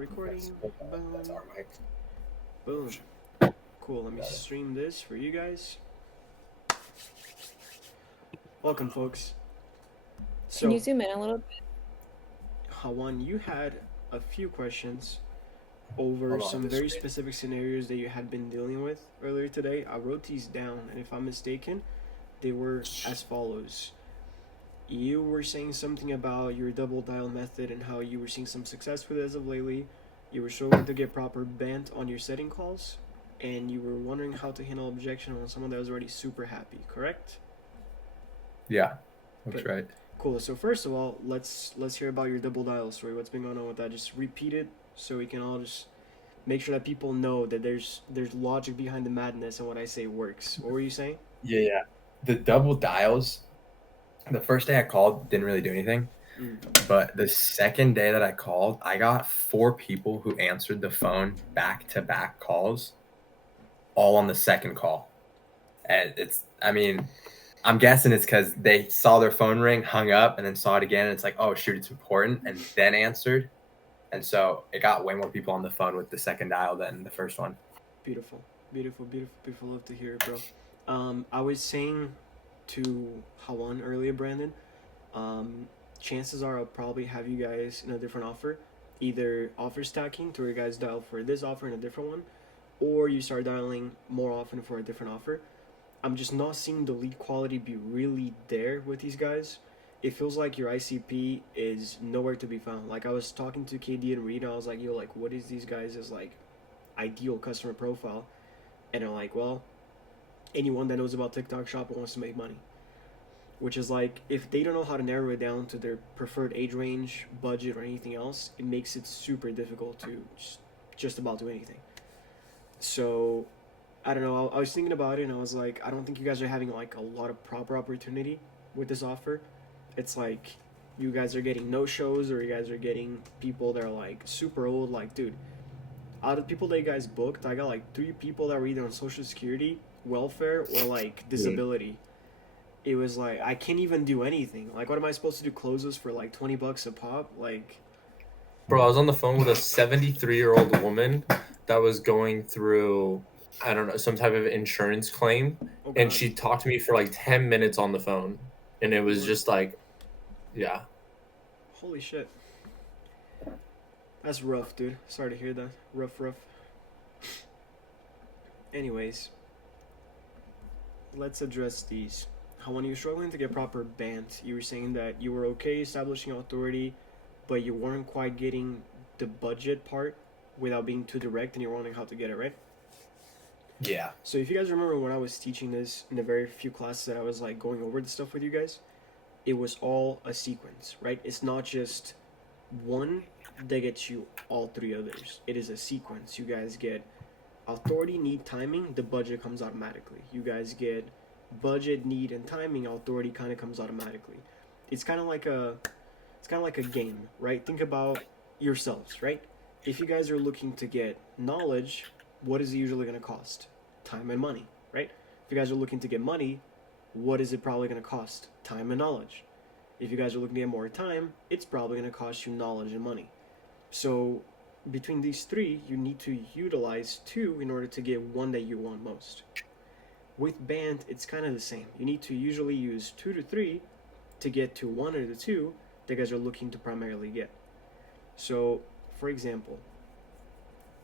Recording. That's Boom. our mic. Boom. Cool. Let me stream this for you guys. Welcome, folks. Can you So, zoom in a little bit? Hawan, you had a few questions over Hold on, some this very screen. specific scenarios that you had been dealing with earlier today. I wrote these down, and if I'm mistaken, they were as follows. You were saying something about your double dial method and how you were seeing some success with it as of lately. You were struggling to get proper band on your setting calls, and you were wondering how to handle objection on someone that was already super happy, correct? Yeah, that's Good. right. Cool. So first of all, let's hear about your double dial story. What's been going on with that? Just repeat it so we can all just make sure that people know that there's logic behind the madness and what I say works. What were you saying? Yeah. The double dials, the first day I called didn't really do anything. Mm. But the second day that I called, I got 4 people who answered the phone back to back calls, all on the second call. And I'm guessing it's because they saw their phone ring, hung up, and then saw it again. And it's like, oh, shoot, it's important. And then answered. And so it got way more people on the phone with the second dial than the first one. Beautiful, beautiful, beautiful, beautiful. Love to hear it, bro. I was saying to Hawan earlier, Brandon. Um, Chances are I'll probably have you guys in a different offer, either offer stacking to where you guys dial for this offer and a different one, or you start dialing more often for a different offer. I'm just not seeing the lead quality be really there with these guys. It feels like your ICP is nowhere to be found. Like I was talking to KD and Reed, and I was like, "Yo, like, what is these guys' like ideal customer profile?" And they're like, "Well, anyone that knows about TikTok Shop and wants to make money." Which is like, if they don't know how to narrow it down to their preferred age range, budget, or anything else, it makes it super difficult to just about do anything. So I don't know. I was thinking about it and I was like, I don't think you guys are having like a lot of proper opportunity with this offer. It's like you guys are getting no shows or you guys are getting people that are like super old. Like, dude, out of the people that you guys booked, I got like 3 people that were either on Social Security, welfare, or like disability. It was like, I can't even do anything. Like, what am I supposed to do? Closes for like $20 a pop? Like, Bro, I was on the phone with a 73-year-old woman that was going through, I don't know, some type of insurance claim. oh And god, she talked to me for like 10 minutes on the phone. And it was Lord, just like, yeah. holy shit. That's rough, dude. Sorry to hear that. Rough, rough. Anyways, let's address these. How when you're struggling to get proper band, you were saying that you were okay establishing authority, but you weren't quite getting the budget part without being too direct, and you're wondering how to get it right. Yeah. So if you guys remember when I was teaching this in the very few classes that I was like going over the stuff with you guys, it was all a sequence, right? It's not just one that gets you all 3 others. It is a sequence. You guys get authority, need, timing, the budget comes automatically. You guys get budget, need, and timing, authority kind of comes automatically. It's kind of like a game, right? Think about yourselves, right? If you guys are looking to get knowledge, what is it usually going to cost? Time and money, right? If you guys are looking to get money, what is it probably going to cost? Time and knowledge. If you guys are looking to get more time, it's probably going to cost you knowledge and money. So between these three, you need to utilize two in order to get one that you want most. With band, it's kind of the same. You need to usually use 2 to 3 to get to one or the two that you guys are looking to primarily get. So, for example,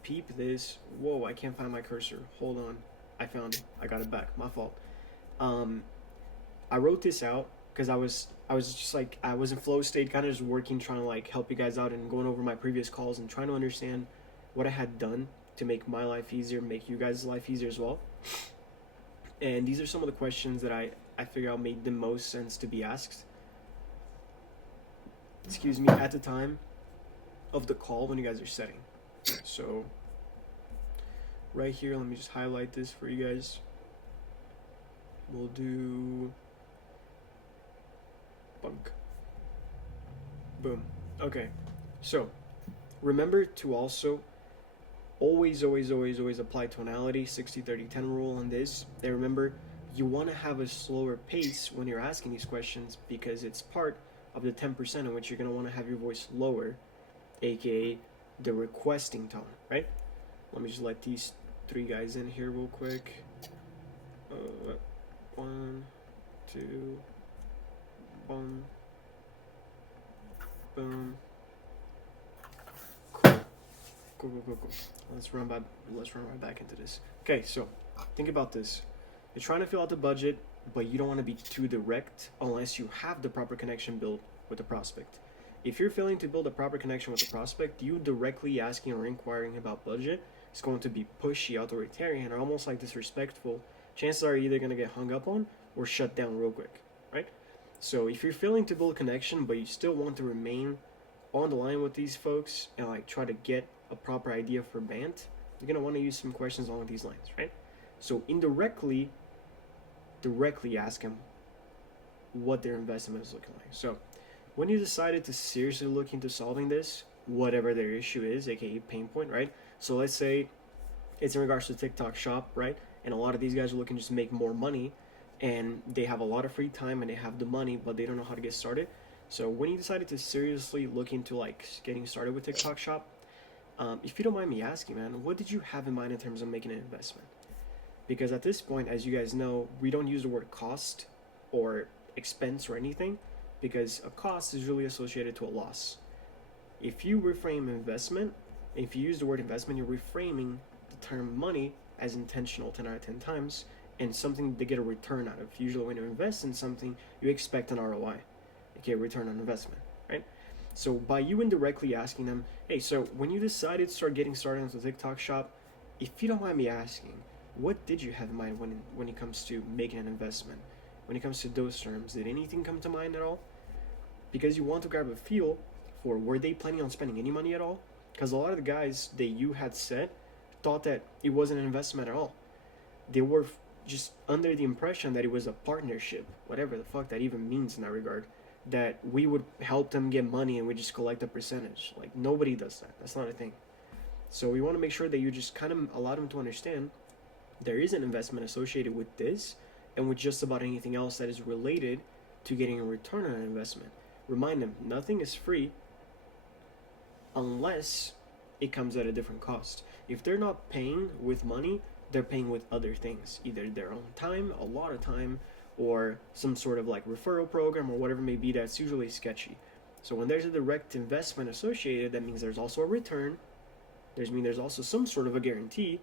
peep this. Whoa, I can't find my cursor. Hold on. I found it. I got it back. My fault. Um, I wrote this out because I was just like I was in flow state, kind of just working, trying to like help you guys out and going over my previous calls and trying to understand what I had done to make my life easier, make you guys' life easier as well. And these are some of the questions that I figure out made the most sense to be asked. Excuse me, at the time of the call when you guys are setting. So right here, let me just highlight this for you guys. We'll do bunk. Boom. Okay. So remember to also always, always, always, always apply tonality, 60-30-10 rule on this. And remember, you want to have a slower pace when you're asking these questions because it's part of the 10% in which you're going to want to have your voice lower, aka the requesting tone, right? Let me just let these three guys in here real quick. 1, 2, 1, boom. Cool. Cool. Let's run right back into this. Okay, so think about this. You're trying to fill out the budget, but you don't want to be too direct unless you have the proper connection built with the prospect. If you're failing to build a proper connection with the prospect, you directly asking or inquiring about budget is going to be pushy, authoritarian, or almost like disrespectful. Chances are you're either going to get hung up on or shut down real quick, right? So if you're failing to build a connection, but you still want to remain on the line with these folks and like try to get a proper idea for BANT, you're going to want to use some questions along these lines, right? So indirectly, directly ask them what their investment is looking like. So when you decided to seriously look into solving this, whatever their issue is, aka pain point, right? So let's say it's in regards to TikTok Shop, right? And a lot of these guys are looking just to make more money, and they have a lot of free time and they have the money, but they don't know how to get started. So when you decided to seriously look into like getting started with TikTok Shop, if you don't mind me asking, man, what did you have in mind in terms of making an investment? Because at this point, as you guys know, we don't use the word cost or expense or anything, because a cost is really associated to a loss. If you reframe investment, if you use the word investment, you're reframing the term money as intentional 10 out of 10 times and something to get a return out of. Usually when you invest in something, you expect an ROI, okay, return on investment, right? So by you indirectly asking them, hey, so when you decided to start getting started on the TikTok Shop, if you don't mind me asking, what did you have in mind when it comes to making an investment? When it comes to those terms, did anything come to mind at all? Because you want to grab a feel for, were they planning on spending any money at all? Because a lot of the guys that you had said thought that it wasn't an investment at all. They were just under the impression that it was a partnership, whatever the fuck that even means in that regard, that we would help them get money and we just collect a percentage. Like, nobody does that. That's not a thing. So we want to make sure that you just kind of allow them to understand there is an investment associated with this and with just about anything else that is related to getting a return on an investment. Remind them, nothing is free unless it comes at a different cost. If they're not paying with money, they're paying with other things, either their own time, a lot of time, or some sort of like referral program or whatever it may be that's usually sketchy. So when there's a direct investment associated, that means there's also a return. There's also some sort of a guarantee,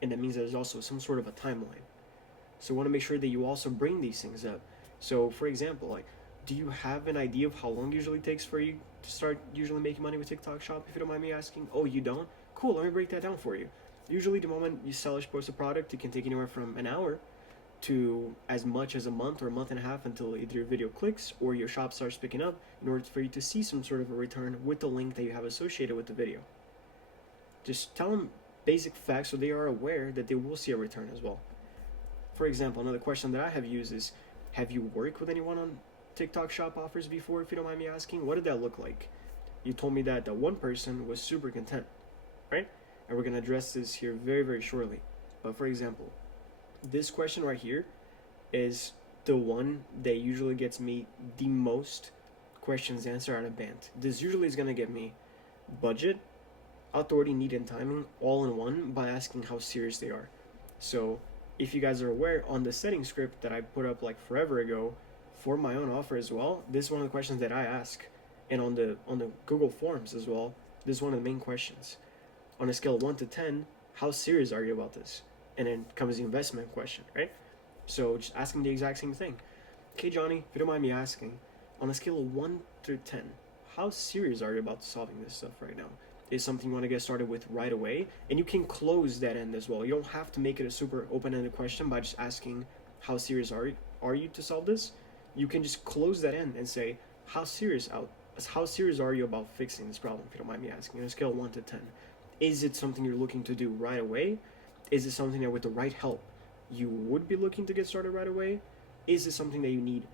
and that means there's also some sort of a timeline. So we want to make sure that you also bring these things up. So for example, like, do you have an idea of how long it usually takes for you to start usually making money with TikTok Shop, if you don't mind me asking? Oh, you don't? Cool, let me break that down for you. Usually the moment you sell or post a product, it can take anywhere from an hour to as much as a month or a month and a half until either your video clicks or your shop starts picking up in order for you to see some sort of a return with the link that you have associated with the video. Just tell them basic facts so they are aware that they will see a return as well. For example, another question that I have used is, have you worked with anyone on TikTok Shop offers before, if you don't mind me asking? What did that look like? You told me that one person was super content, right? And we're going to address this here very, very shortly. But for example, this question right here is the one that usually gets me the most questions answered out of BANT. This usually is going to get me budget, authority, need, and timing all in one by asking how serious they are. So if you guys are aware, on the setting script that I put up like forever ago for my own offer as well, this is one of the questions that I ask. And on the Google Forms as well, this is one of the main questions. On a scale of 1 to 10, how serious are you about this? And then comes the investment question, right? So just asking the exact same thing. Okay, Johnny, if you don't mind me asking, on a scale of 1 through 10, how serious are you about solving this stuff right now? Is something you want to get started with right away? And you can close that end as well. You don't have to make it a super open-ended question by just asking how serious are you to solve this. You can just close that end and say, how serious are you about fixing this problem, if you don't mind me asking, on a scale of 1 to 10. Is it something you're looking to do right away? Is it something that with the right help you would be looking to get started right away? Is it something that you need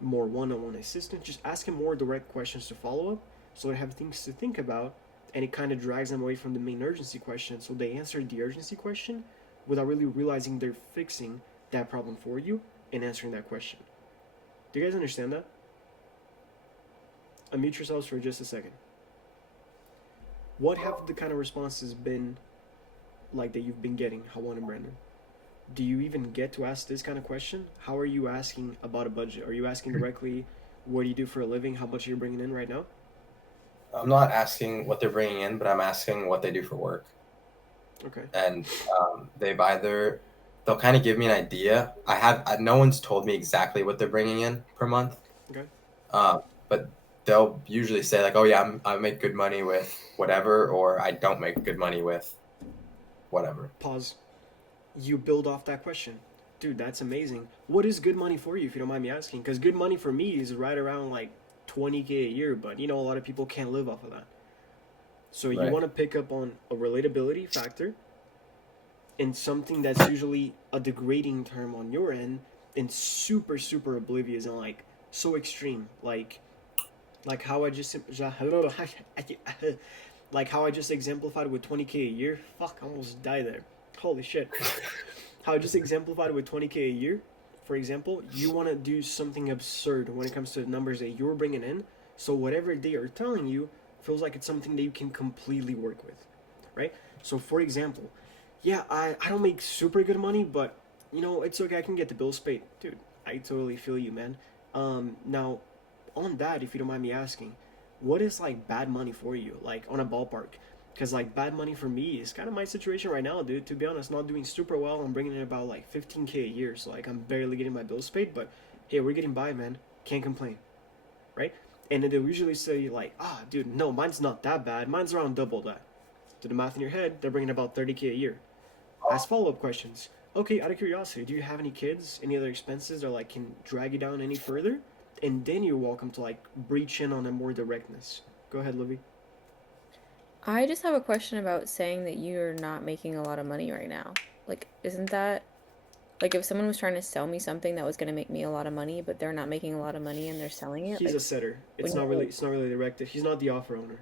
more one-on-one assistance? Just ask him more direct questions to follow up so they have things to think about, and it kind of drags them away from the main urgency question, so they answer the urgency question without really realizing they're fixing that problem for you and answering that question. Do you guys understand that? Unmute yourselves for just a second. what have the kind of responses been like that you've been getting, Hawan and Brandon? Do you even get to ask this kind of question? How are you asking about a budget? Are you asking directly, what do you do for a living? How much are you bringing in right now? I'm not asking what they're bringing in, but I'm asking what they do for work. Okay. And they'll kind of give me an idea. No one's told me exactly what they're bringing in per month. Okay. But they'll usually say like, oh yeah, I make good money with whatever, or I don't make good money with whatever. Pause. You build off that question. Dude, that's amazing. What is good money for you, if you don't mind me asking? Because good money for me is right around like 20K a year, but you know, a lot of people can't live off of that. So you Right. want to pick up on a relatability factor and something that's usually a degrading term on your end and super, super oblivious and like so extreme. Like how I just like how I just exemplified with 20K a year. Fuck, I almost died there. Holy shit. How I just exemplified with 20K a year, for example, you want to do something absurd when it comes to the numbers that you're bringing in. So whatever they are telling you feels like it's something that you can completely work with, right? So for example, yeah, I don't make super good money, but you know, it's okay. I can get the bills paid. Dude, I totally feel you, man. Now, on that, if you don't mind me asking, what is like bad money for you? Like on a ballpark? Because like bad money for me is kind of my situation right now, dude. To be honest, not doing super well. I'm bringing in about like 15K a year, so like I'm barely getting my bills paid. But hey, we're getting by, man. Can't complain, right? And then they'll usually say like, ah, dude, no, mine's not that bad. Mine's around double that. Do the math in your head. They're bringing about 30K a year. Ask follow-up questions. Okay, out of curiosity, do you have any kids, any other expenses that like can drag you down any further? And then you're welcome to like breach in on a more directness. Go ahead, Livy. I just have a question about saying that you're not making a lot of money right now. Like, isn't that like if someone was trying to sell me something that was going to make me a lot of money, but they're not making a lot of money and they're selling it? He's Like, a setter. when you, It's not really directed. He's not the offer owner.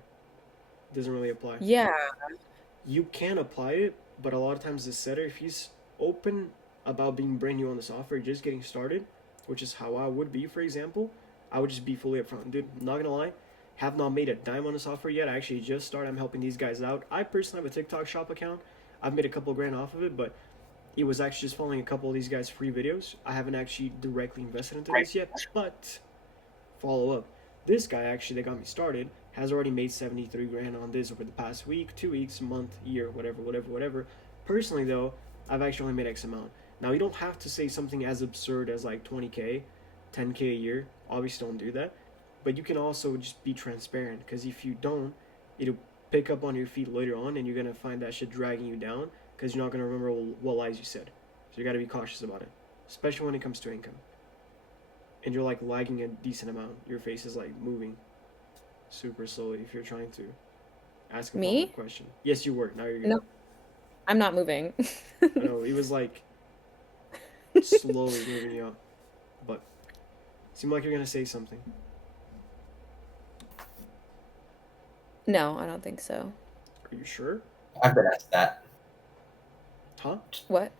Doesn't really apply. yeah, You can apply it, but a lot of times the setter, if he's open about being brand new on this offer, just getting started, which is how I would be, for example, I would just be fully upfront. Dude, not gonna lie, have not made a dime on this offer yet. I actually just started. I'm helping these guys out. I personally have a TikTok shop account. I've made a couple grand off of it, but it was actually just following a couple of these guys' free videos. I haven't actually directly invested into this yet, but follow up. This guy actually that got me started has already made 73 grand on this over the past week, 2 weeks, month, year, whatever. Personally though, I've actually only made X amount. Now you don't have to say something as absurd as like 20K, 10K a year. Obviously don't do that. But you can also just be transparent, because if you don't, it'll pick up on your feet later on and you're gonna find that shit dragging you down because you're not gonna remember what lies you said. So you gotta be cautious about it, especially when it comes to income. And you're like lagging a decent amount. Your face is like moving super slowly if you're trying to ask a follow-up me? question. Yes, you were. Now you're good. No, I'm not moving. I know it was like slowly moving you up, but seemed like you're gonna say something. No, I don't think so. Are you sure? I've been asked that. Huh? What?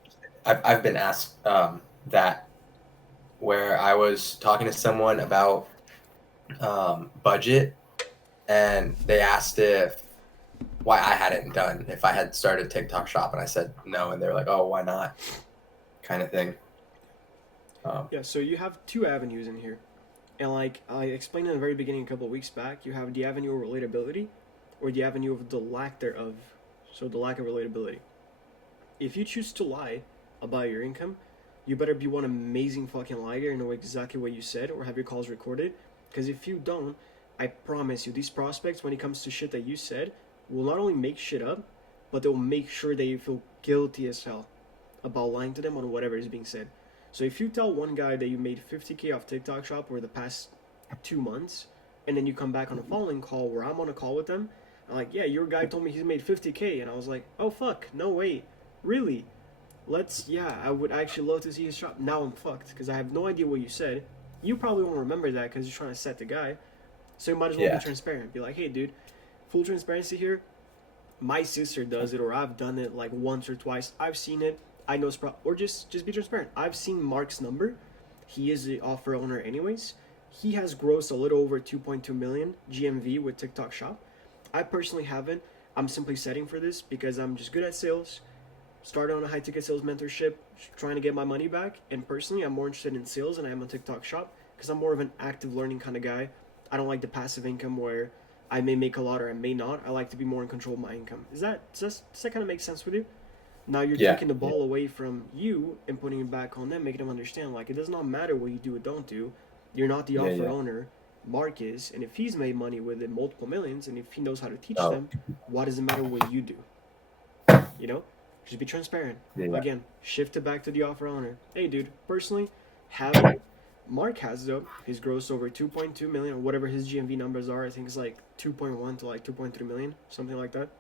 I've been asked that, where I was talking to someone about budget, and they asked why I hadn't done, if I had started TikTok shop, and I said no, and they were like, oh, why not, kind of thing. Yeah. So you have two avenues in here, and like I explained in the very beginning a couple of weeks back, you have the avenue of relatability, or the avenue of the lack thereof. So the lack of relatability. If you choose to lie about your income, you better be one amazing fucking liar and know exactly what you said or have your calls recorded. Because if you don't, I promise you, these prospects, when it comes to shit that you said, will not only make shit up, but they'll make sure that you feel guilty as hell about lying to them on whatever is being said. So if you tell one guy that you made 50K off TikTok shop over the past 2 months, and then you come back on a following call where I'm on a call with them, I'm like, yeah, your guy told me he's made 50K, and I was like, oh fuck, no way, really? I would actually love to see his shop. Now I'm fucked, because I have no idea what you said. You probably won't remember that because you're trying to set the guy. So you might as well Yeah. be transparent. Be like, hey dude, full transparency here, my sister does it, or I've done it like once or twice. I've seen it. I know it's or just be transparent. I've seen Mark's number. He is the offer owner anyways. He has grossed a little over 2.2 million GMV with TikTok shop. I personally haven't. I'm simply setting for this because I'm just good at sales. Started on a high ticket sales mentorship, trying to get my money back. And personally, I'm more interested in sales than I am on TikTok Shop because I'm more of an active learning kind of guy. I don't like the passive income where I may make a lot or I may not. I like to be more in control of my income. Does that kind of make sense with you? Now you're Yeah. taking the ball away from you and putting it back on them, making them understand like it does not matter what you do or don't do. You're not the Yeah, offer yeah. owner. Mark is, and if he's made money with it, multiple millions, and if he knows how to teach Oh. them, why does it matter what you do? You know, just be transparent. Yeah. Again, shift it back to the offer owner. Hey, dude, personally, having Mark has though his gross over 2.2 million or whatever his GMV numbers are. I think it's like 2.1 to like 2.3 million, something like that.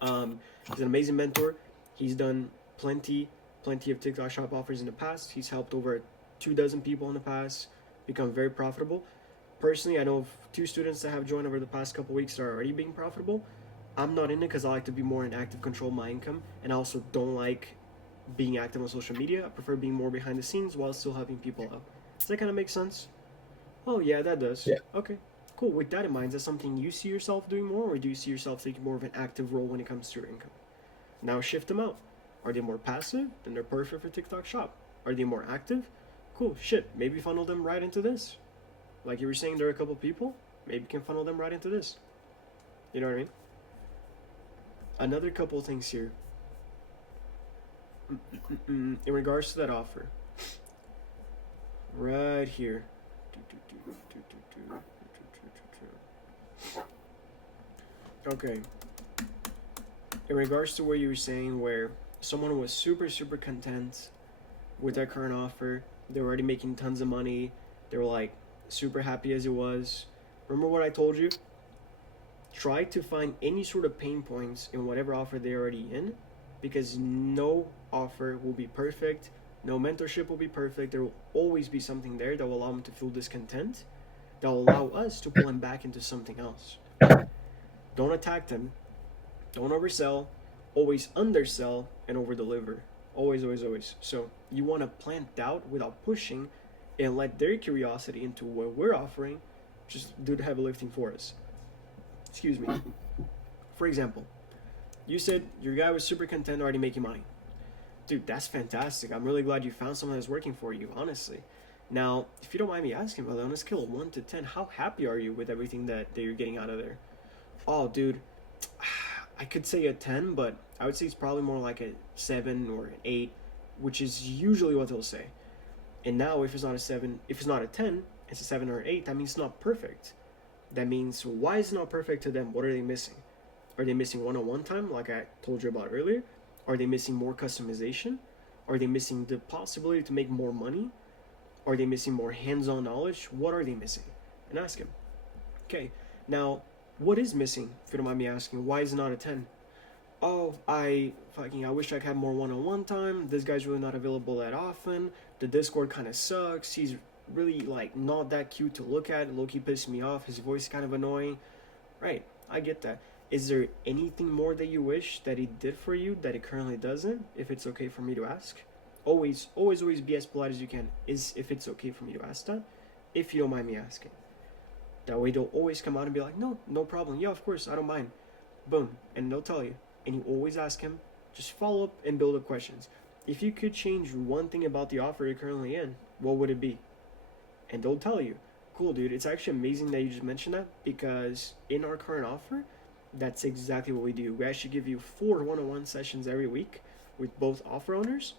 He's an amazing mentor. He's done plenty of TikTok Shop offers in the past. He's helped over 24 people in the past become very profitable. Personally, I know of 2 students that have joined over the past couple weeks that are already being profitable. I'm not in it because I like to be more in active control of my income, and I also don't like being active on social media. I prefer being more behind the scenes while still helping people out. Does that kind of make sense? Oh yeah, that does. Yeah. Okay, cool. With that in mind, is that something you see yourself doing more, or do you see yourself taking more of an active role when it comes to your income? Now shift them out. Are they more passive? Then they're perfect for TikTok Shop. Are they more active? Cool. Shit. Maybe funnel them right into this. Like you were saying, there are a couple people. Maybe you can funnel them right into this. You know what I mean? Another couple things here. In regards to that offer. Right here. Okay. In regards to what you were saying, where someone was super content with their current offer, they were already making tons of money, they were like super happy as it was. Remember what I told you? Try to find any sort of pain points in whatever offer they're already in, because no offer will be perfect, no mentorship will be perfect. There will always be something there that will allow them to feel discontent, that will allow us to pull them back into something else. Don't attack them. Don't oversell. Always undersell and overdeliver. Always, always, always. So you want to plant doubt without pushing and let their curiosity into what we're offering just do the heavy lifting for us. Excuse me. For example, you said your guy was super content already making money. Dude, that's fantastic. I'm really glad you found someone that's working for you, honestly. Now, if you don't mind me asking, brother, on a scale of 1 to 10, how happy are you with everything that you're getting out of there? Oh, dude, I could say a 10, but I would say it's probably more like a 7 or an 8, which is usually what they'll say. And now, if it's not a 7, if it's not a 10, it's a 7 or 8, that means it's not perfect. That means, why is it not perfect to them? What are they missing? Are they missing one-on-one time, like I told you about earlier? Are they missing more customization? Are they missing the possibility to make more money? Are they missing more hands-on knowledge? What are they missing? And ask him. Okay, now, what is missing, if you don't mind me asking? Why is it not a 10? Oh, I wish I had more one-on-one time. This guy's really not available that often. The Discord kind of sucks. He's really, like, not that cute to look at. Low-key pissed me off. His voice is kind of annoying. Right, I get that. Is there anything more that you wish that he did for you that he currently doesn't? If it's okay for me to ask. Always be as polite as you can. If it's okay for me to ask that, if you don't mind me asking. That way they'll always come out and be like, no problem. Yeah, of course, I don't mind. Boom, and they'll tell you. And you always ask him, just follow up and build up questions. If you could change one thing about the offer you're currently in, what would it be? And they'll tell you. Cool, dude. It's actually amazing that you just mentioned that, because in our current offer, that's exactly what we do. We actually give you 4 one-on-one sessions every week with both offer owners.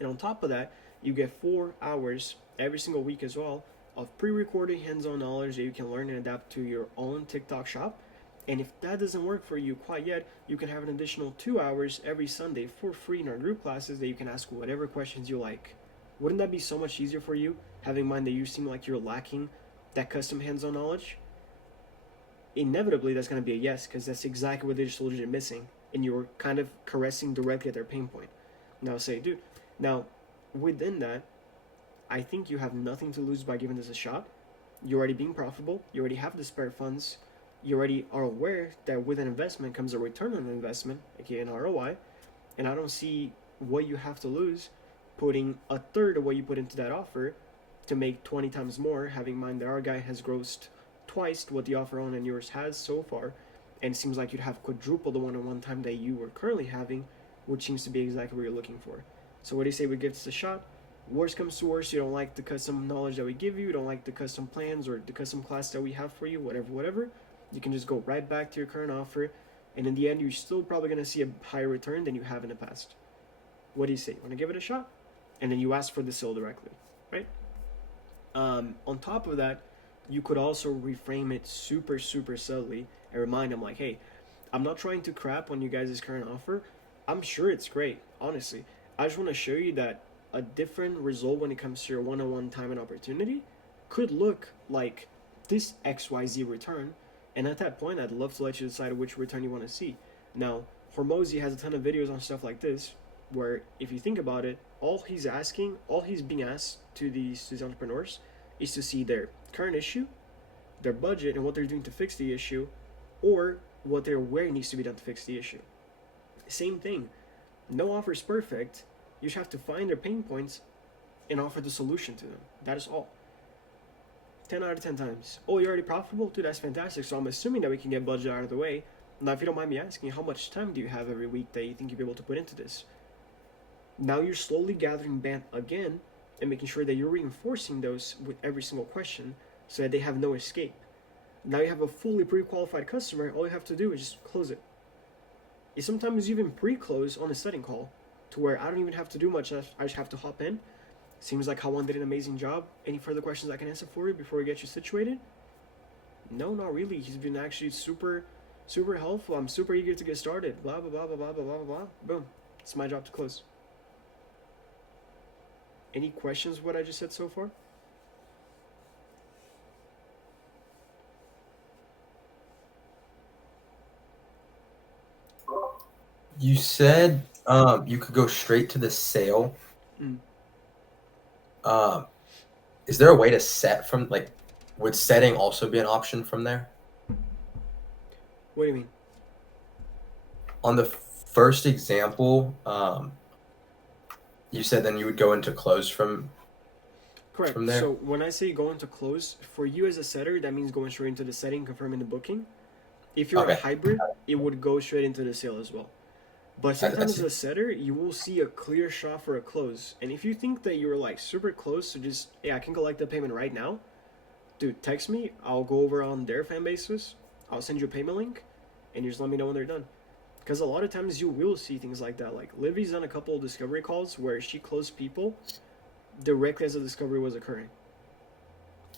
And on top of that, you get 4 hours every single week as well of pre-recorded hands-on knowledge that you can learn and adapt to your own TikTok shop. And if that doesn't work for you quite yet, you can have an additional 2 hours every Sunday for free in our group classes that you can ask whatever questions you like. Wouldn't that be so much easier for you, having in mind that you seem like you're lacking that custom hands-on knowledge? Inevitably, that's going to be a yes, because that's exactly what they just told you they're missing, and you're kind of caressing directly at their pain point. Now say, dude, now within that, I think you have nothing to lose by giving this a shot. You're already being profitable. You already have the spare funds. You already are aware that with an investment comes a return on investment, aka an ROI, and I don't see what you have to lose putting a third of what you put into that offer to make 20 times more, having in mind that our guy has grossed twice what the offer on and yours has so far, and it seems like you'd have quadruple the one-on-one time that you were currently having, which seems to be exactly what you're looking for. So what do you say we give this a shot? Worst comes to worst, you don't like the custom knowledge that we give you don't like the custom plans or the custom class that we have for you, whatever, you can just go right back to your current offer, and in the end you're still probably going to see a higher return than you have in the past. What do you say? You want to give it a shot? And then you ask for the sale directly, right? On top of that, you could also reframe it super subtly and remind them like, hey, I'm not trying to crap on you guys' current offer. I'm sure it's great, honestly. I just want to show you that a different result when it comes to your one-on-one time and opportunity could look like this XYZ return, and at that point I'd love to let you decide which return you want to see. Now, Hormozy has a ton of videos on stuff like this, where if you think about it, all he's being asked to these entrepreneurs is to see their current issue, their budget, and what they're doing to fix the issue, or what they're aware needs to be done to fix the issue. Same thing. No offer is perfect. You just have to find their pain points and offer the solution to them. That is all. 10 out of 10 times. Oh, you're already profitable? Dude, that's fantastic. So I'm assuming that we can get budget out of the way. Now, if you don't mind me asking, how much time do you have every week that you think you'll be able to put into this? Now you're slowly gathering band again and making sure that you're reinforcing those with every single question so that they have no escape. Now you have a fully pre-qualified customer. All you have to do is just close it. You sometimes even pre-close on a setting call to where I don't even have to do much. I just have to hop in. Seems like Hawan did an amazing job. Any further questions I can answer for you before we get you situated? No, not really. He's been actually super helpful. I'm super eager to get started. Blah, blah, blah, blah, blah, blah, blah, blah. Boom. It's my job to close. Any questions what I just said so far? You said you could go straight to the sale. Is there a way to set from, like, would setting also be an option from there? What do you mean? On the first example, you said then you would go into close from Correct. there? So when I say go into close, for you as a setter, that means going straight into the setting, confirming the booking. If you're a Okay. hybrid, it would go straight into the sale as well. But sometimes see. as a setter, you will see a clear shot for a close. And if you think that you're like super close to just, I can collect the payment right now, dude, text me. I'll go over on their fan bases. I'll send you a payment link, and you just let me know when they're done. Because a lot of times you will see things like that. Like Livy's done a couple of discovery calls where she closed people directly as the discovery was occurring.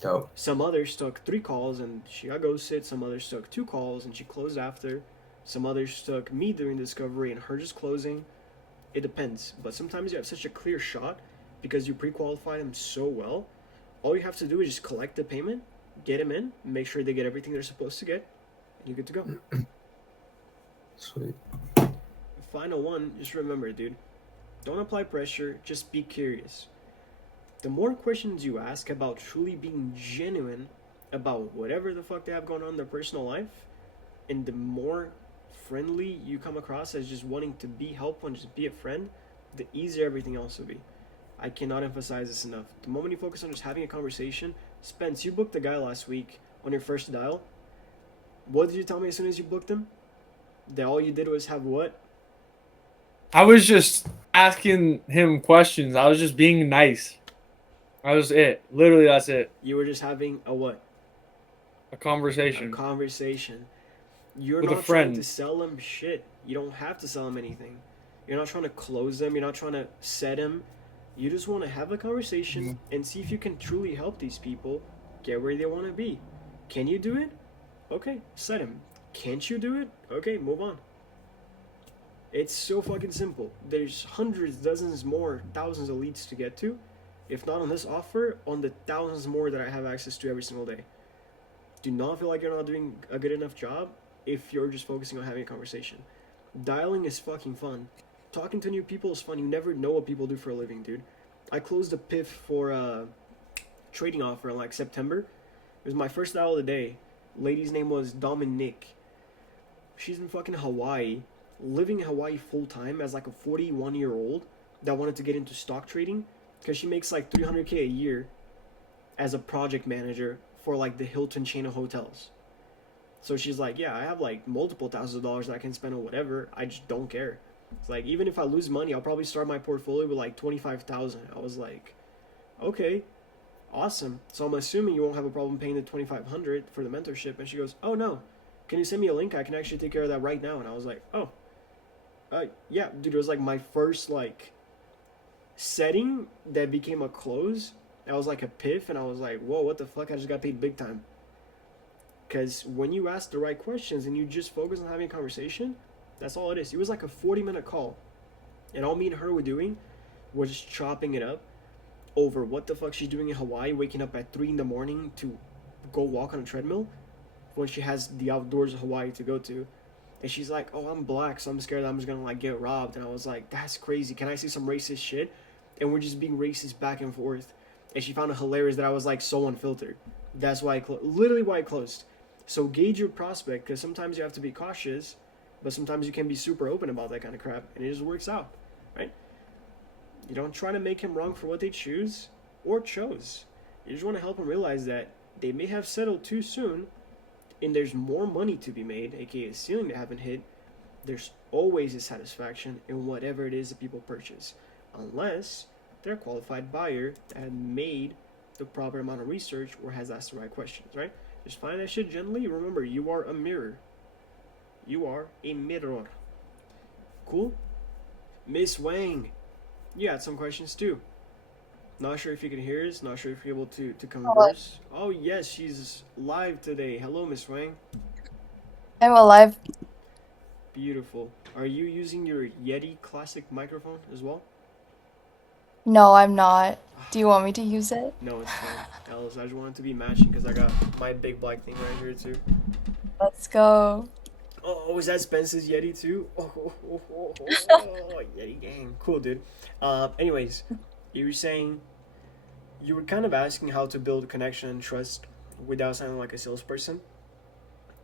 Dope. Some others took 3 calls and she got ghosted. Some others took 2 calls and she closed after. Some others took me doing discovery and her just closing. It depends. But sometimes you have such a clear shot because you pre-qualified them so well. All you have to do is just collect the payment, get them in, make sure they get everything they're supposed to get, and you're good to go. Sweet. Final one, just remember, dude, don't apply pressure, just be curious. The more questions you ask about truly being genuine about whatever the fuck they have going on in their personal life, and the more friendly you come across as just wanting to be helpful and just be a friend, the easier everything else will be. I cannot emphasize this enough. The moment you focus on just having a conversation, Spence, you booked a guy last week on your first dial. What did you tell me as soon as you booked him? That all you did was have what? I was just asking him questions. I was just being nice. That was it. Literally, that's it. You were just having a what? A conversation. A conversation. You're With a not trying friend. to sell them shit. You don't have to sell them anything. You're not trying to close them. You're not trying to set them. You just want to have a conversation and see if you can truly help these people get where they want to be. Can you do it? Okay, set them. Can't you do it? Okay, move on. It's so fucking simple. There's hundreds, dozens more, thousands of leads to get to. If not on this offer, on the thousands more that I have access to every single day. Do not feel like you're not doing a good enough job if you're just focusing on having a conversation. Dialing is fucking fun. Talking to new people is fun. You never know what people do for a living, dude. I closed a PIF for a trading offer in like September. It was my first dial of the day. Lady's name was Dominique. She's in fucking Hawaii, living in Hawaii full time as like a 41-year-old that wanted to get into stock trading because she makes like $300K a year as a project manager for like the Hilton chain of hotels. So she's like, yeah, I have like multiple thousands of dollars that I can spend on whatever. I just don't care. It's like, even if I lose money, I'll probably start my portfolio with like 25,000. I was like, okay, awesome. So I'm assuming you won't have a problem paying the 2,500 for the mentorship. And she goes, oh no, can you send me a link? I can actually take care of that right now. And I was like, oh, yeah, dude. It was like my first like setting that became a close. That was like a piff, and I was like, whoa, what the fuck? I just got paid big time. Because when you ask the right questions and you just focus on having a conversation, that's all it is. It was like a 40-minute call. And all me and her were doing was just chopping it up over what the fuck she's doing in Hawaii, waking up at 3 in the morning to go walk on a treadmill when she has the outdoors of Hawaii to go to. And she's like, oh, I'm black, so I'm scared that I'm just gonna like get robbed. And I was like, that's crazy. Can I see some racist shit? And we're just being racist back and forth. And she found it hilarious that I was like so unfiltered. That's why literally why I closed. So gauge your prospect, because sometimes you have to be cautious, but sometimes you can be super open about that kind of crap, and it just works out, right? You don't try to make him wrong for what they choose or chose. You just want to help them realize that they may have settled too soon, and there's more money to be made, aka a ceiling they haven't hit. There's always a satisfaction in whatever it is that people purchase, unless they're a qualified buyer that had made the proper amount of research or has asked the right questions, right? Just find that shit gently. Remember, you are a mirror. You are a mirror. Cool? Miss Wang, you had some questions too. Not sure if you can hear us. Not sure if you're able to converse. Oh, yes, she's live today. Hello, Miss Wang. I'm alive. Beautiful. Are you using your Yeti Classic microphone as well? No, I'm not. Do you want me to use it? No, it's fine. Alice, I just wanted to be matching because I got my big black thing right here too. Let's go. Oh, is that Spence's Yeti too? Oh, Yeti gang. Cool, dude. Anyways, you were saying you were kind of asking how to build connection and trust without sounding like a salesperson.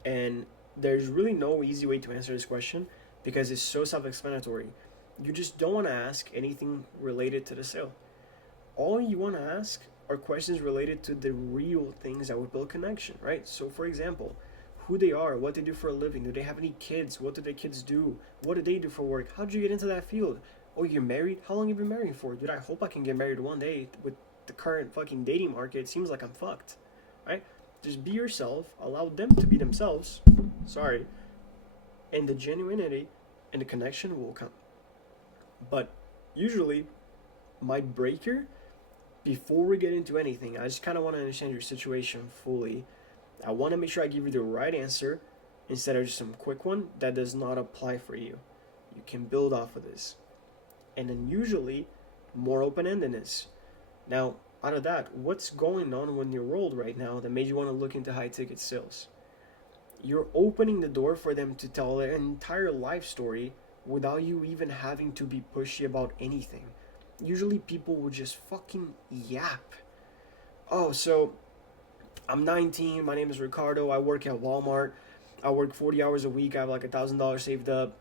And there's really no easy way to answer this question because it's so self-explanatory. You just don't want to ask anything related to the sale. All you want to ask are questions related to the real things that would build connection, right? So, for example, who they are, what they do for a living, do they have any kids, what do their kids do, what do they do for work, how did you get into that field? Oh, you're married? How long have you been married for? Dude, I hope I can get married one day. With the current fucking dating market, it seems like I'm fucked, right? Just be yourself, allow them to be themselves, and the genuinity and the connection will come. But usually, my breaker, before we get into anything, I just kind of want to understand your situation fully. I want to make sure I give you the right answer instead of just some quick one that does not apply for you. You can build off of this. And then usually, more open-endedness. Now, out of that, what's going on when you're rolled right now that made you want to look into high-ticket sales? You're opening the door for them to tell their entire life story without you even having to be pushy about anything. Usually people will just fucking yap. Oh, so I'm 19, my name is Ricardo, I work at Walmart, I work 40 hours a week, I have like $1,000 saved up.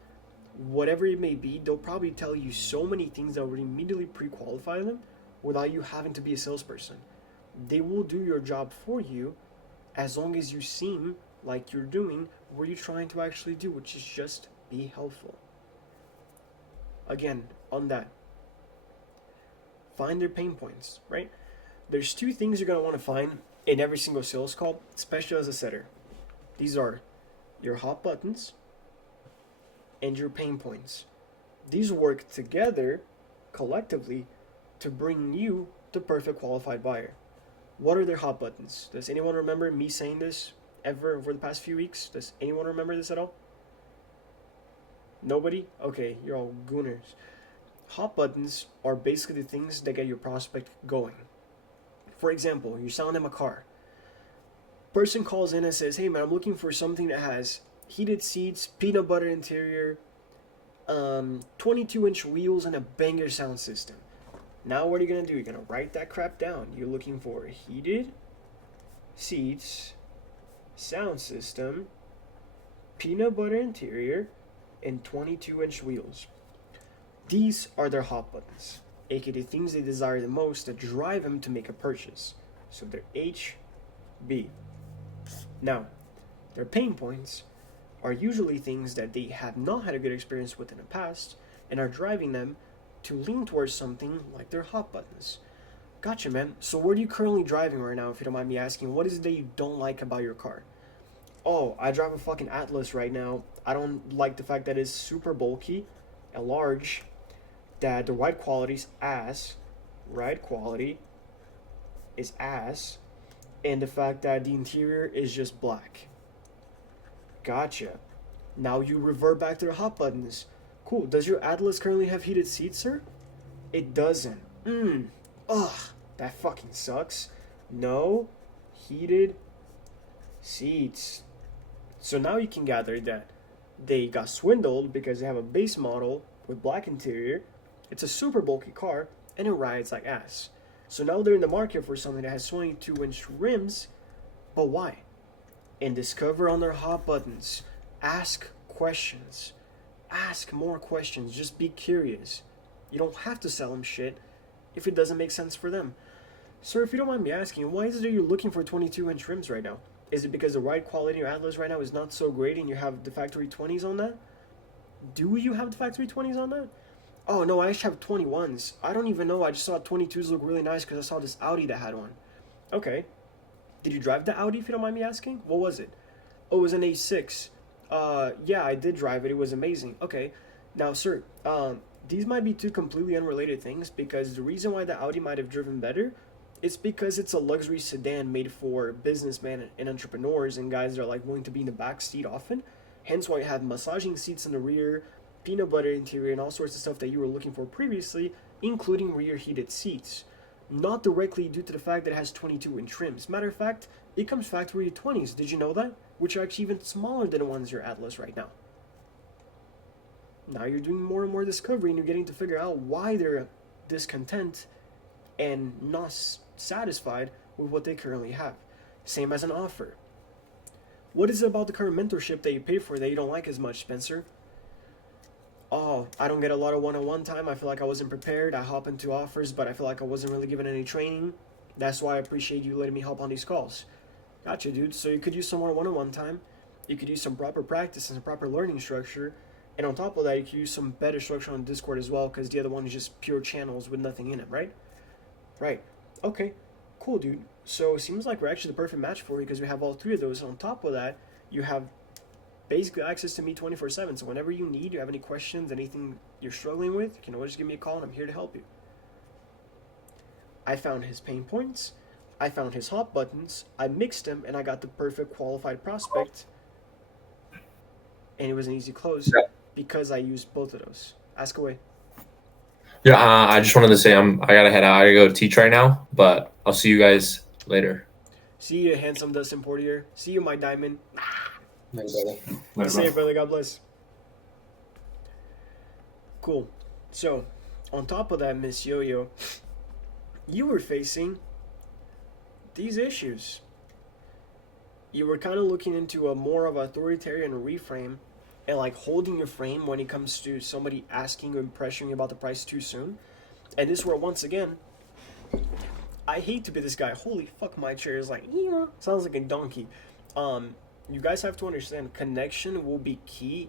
Whatever it may be, they'll probably tell you so many things that would immediately pre-qualify them without you having to be a salesperson. They will do your job for you as long as you seem like you're doing what you're trying to actually do, which is just be helpful. Again, on that, find their pain points, right? There's two things you're going to want to find in every single sales call, especially as a setter. These are your hot buttons and your pain points. These work together, collectively, to bring you the perfect qualified buyer. What are their hot buttons? Does anyone remember me saying this ever over the past few weeks? Does anyone remember this at all? Nobody? Okay, you're all gooners. Hot buttons are basically the things that get your prospect going. For example, you're selling them a car. Person calls in and says, hey man, I'm looking for something that has heated seats, peanut butter interior, 22-inch wheels, and a banger sound system. Now what are you going to do? You're going to write that crap down. You're looking for heated seats, sound system, peanut butter interior, and 22-inch wheels. These are their hot buttons, aka the things they desire the most that drive them to make a purchase. So they're HB. Now, Their pain points are usually things that they have not had a good experience with in the past and are driving them to lean towards something like their hot buttons. Gotcha, man. So what are you currently driving right now, if you don't mind me asking? What is it that you don't like about your car? Oh, I drive a fucking Atlas right now. I don't like the fact that it's super bulky and large, that the ride quality's ass. Ride quality is ass. And the fact that the interior is just black. Gotcha. Now you revert back to the hot buttons. Cool. Does your Atlas currently have heated seats, sir? It doesn't. Ugh. That fucking sucks. No heated seats. So now you can gather that they got swindled because they have a base model with black interior. It's a super bulky car and it rides like ass. So now they're in the market for something that has 22-inch rims. But why? And discover on their hot buttons. Ask questions. Ask more questions. Just be curious. You don't have to sell them shit if it doesn't make sense for them. Sir, if you don't mind me asking, why is it that you're looking for 22-inch rims right now? Is it because the ride quality in your Atlas right now is not so great and you have the factory 20s on that? Do you have the factory 20s on that? Oh, no, I actually have 21s. I don't even know. I just saw 22s look really nice because I saw this Audi that had one. Okay. Did you drive the Audi, if you don't mind me asking? What was it? Oh, it was an A6. Yeah, I did drive it. It was amazing. Okay. Now, sir, these might be two completely unrelated things because the reason why the Audi might have driven better is because it's a luxury sedan made for businessmen and entrepreneurs and guys that are like willing to be in the back seat often. Hence why you have massaging seats in the rear, peanut butter interior, and all sorts of stuff that you were looking for previously, including rear heated seats. Not directly due to the fact that it has 22-inch trims. Matter of fact, it comes factory 20s. Did you know that? Which are actually even smaller than the ones your Atlas right now. Now you're doing more and more discovery and you're getting to figure out why they're discontent and not satisfied with what they currently have. Same as an offer. What is it about the current mentorship that you pay for that you don't like as much, Spencer? Oh, I don't get a lot of one-on-one time. I feel like I wasn't prepared. I hop into offers, but I feel like I wasn't really given any training. That's why I appreciate you letting me help on these calls. Gotcha, dude. So you could use some more one-on-one time. You could use some proper practice and some proper learning structure. And on top of that, you could use some better structure on Discord as well, because the other one is just pure channels with nothing in it, right? Right. Okay. Cool, dude. So it seems like we're actually the perfect match for you because we have all three of those. And on top of that, you have basically access to me 24/7. So whenever you need, you have any questions, anything you're struggling with, you can always give me a call and I'm here to help you. I found his pain points. I found his hot buttons. I mixed them and I got the perfect qualified prospect. And it was an easy close because I used both of those. Ask away. Yeah, I just wanted to say I gotta head out. I gotta go teach right now, but I'll see you guys later. See you, handsome Dustin Portier. See you, my diamond. Later, See you, brother. God bless. Cool. So, on top of that, Miss Yo-Yo, you were facing these issues. You were kind of looking into a more of authoritarian reframe and like holding your frame when it comes to somebody asking or pressuring you about the price too soon. And this is where, once again, I hate to be this guy. Holy fuck, my chair is like, sounds like a donkey. You guys have to understand, connection will be key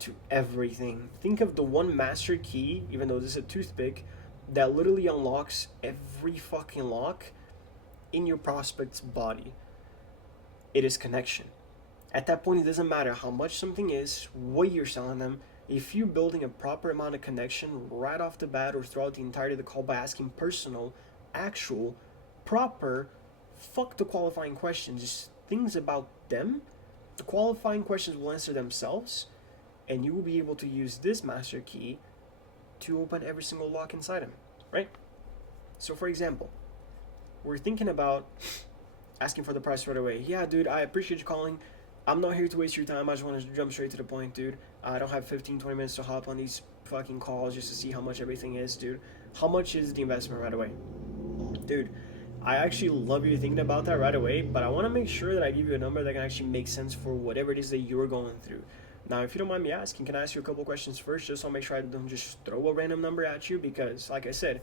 to everything. Think of the one master key, even though this is a toothpick, that literally unlocks every fucking lock in your prospect's body. It is connection. At that point, it doesn't matter how much something is, what you're selling them. If you're building a proper amount of connection right off the bat or throughout the entirety of the call by asking personal, actual, proper, fuck the qualifying questions, just things about them, the qualifying questions will answer themselves, and you will be able to use this master key to open every single lock inside him, right? So for example, we're thinking about asking for the price right away. Yeah, dude, I appreciate you calling. I'm not here to waste your time. I just want to jump straight to the point, dude. I don't have 15-20 minutes to hop on these fucking calls just to see how much everything is, dude. How much is the investment right away? Dude, I actually love you thinking about that right away, but I want to make sure that I give you a number that can actually make sense for whatever it is that you're going through. Now, if you don't mind me asking, can I ask you a couple questions first, just so I make sure I don't just throw a random number at you? Because, like I said,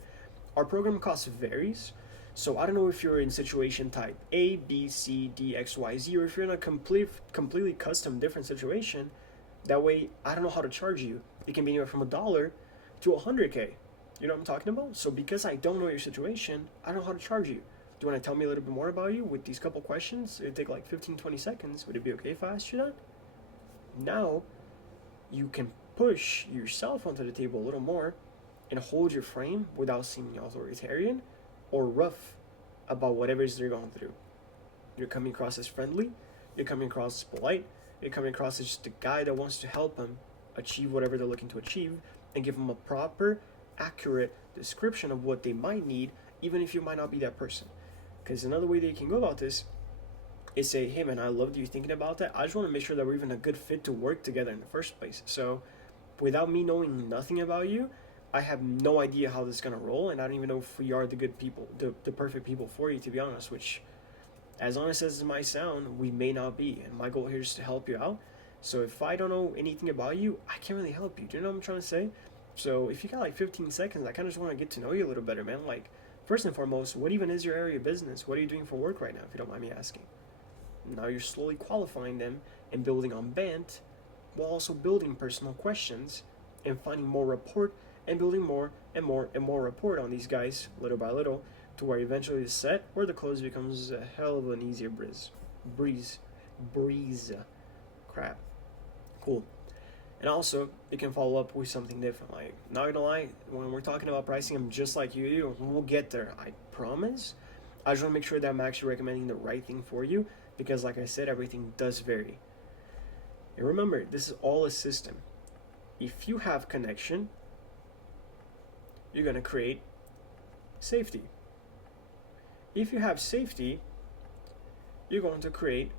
our program cost varies. So I don't know if you're in situation type A, B, C, D, X, Y, Z, or if you're in a completely custom different situation. That way, I don't know how to charge you. It can be anywhere from $1 to 100K. You know what I'm talking about? So because I don't know your situation, I don't know how to charge you. Do you want to tell me a little bit more about you with these couple questions? It'd take like 15-20 seconds. Would it be okay if I asked you that? Now, you can push yourself onto the table a little more and hold your frame without seeming authoritarian or rough about whatever it is they're going through. You're coming across as friendly, you're coming across as polite, you're coming across as just a guy that wants to help them achieve whatever they're looking to achieve and give them a proper, accurate description of what they might need, even if you might not be that person. Because another way that you can go about this is say, hey man, I loved you thinking about that. I just want to make sure that we're even a good fit to work together in the first place. So without me knowing nothing about you, I have no idea how this is going to roll, and I don't even know if we are the good people, the perfect people for you, to be honest, which, as honest as it might sound, we may not be. And my goal here is to help you out. So if I don't know anything about you, I can't really help you. Do you know what I'm trying to say? So if you got like 15 seconds, I kind of just want to get to know you a little better, man. Like, first and foremost, what even is your area of business? What are you doing for work right now, if you don't mind me asking? Now you're slowly qualifying them and building on band, while also building personal questions and finding more rapport and building more and more and more rapport on these guys little by little, to where eventually the set or the close becomes a hell of an easier breeze. Crap. Cool. And also, you can follow up with something different. Like, not gonna lie, when we're talking about pricing, I'm just like you do. We'll get there, I promise. I just want to make sure that I'm actually recommending the right thing for you, because like I said, everything does vary. And remember, this is all a system. If you have connection, you're going to create safety. If you have safety, you're going to create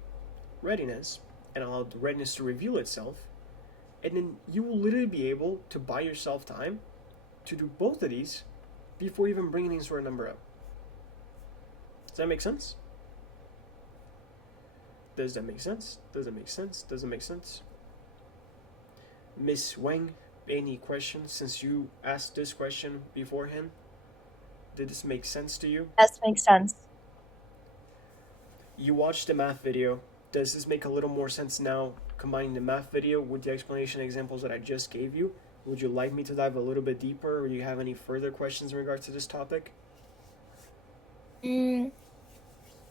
readiness and allow the readiness to reveal itself. And then you will literally be able to buy yourself time to do both of these before even bringing the sort of number up. Does that make sense? Does that make sense? Does it make sense? Does it make sense? Miss Wang, any questions since you asked this question beforehand? Did this make sense to you? Yes, makes sense. You watched the math video. Does this make a little more sense now, combining the math video with the explanation examples that I just gave you? Would you like me to dive a little bit deeper, or do you have any further questions in regards to this topic?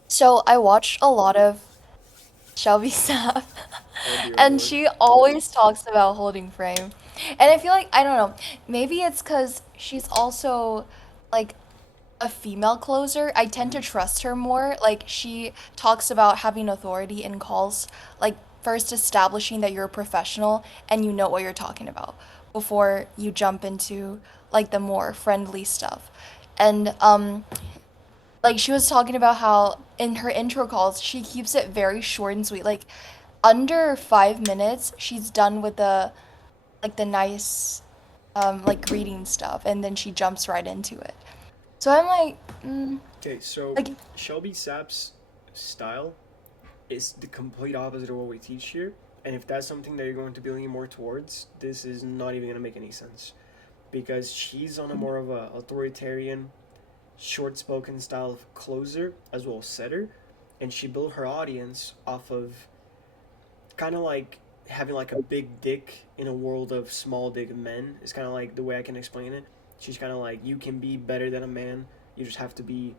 So I watched a lot of Shelby Sapp, Oh dear and Lord. she always talks about holding frame. And I feel like, I don't know, maybe it's because she's also like a female closer. I tend to trust her more. Like, she talks about having authority in calls, like first establishing that you're a professional and you know what you're talking about before you jump into like the more friendly stuff. And like, she was talking about how in her intro calls she keeps it very short and sweet. Like, under 5 minutes she's done with the nice like greeting stuff, and then she jumps right into it. So I'm like, Okay, so like, Shelby Sapp's style is the complete opposite of what we teach here. And if that's something that you're going to be leaning more towards, this is not even going to make any sense. Because she's on a more of a authoritarian, short-spoken style of closer as well as setter. And she built her audience off of kind of like having like a big dick in a world of small dick men. It's kind of like the way I can explain it. She's kind of like, you can be better than a man, you just have to be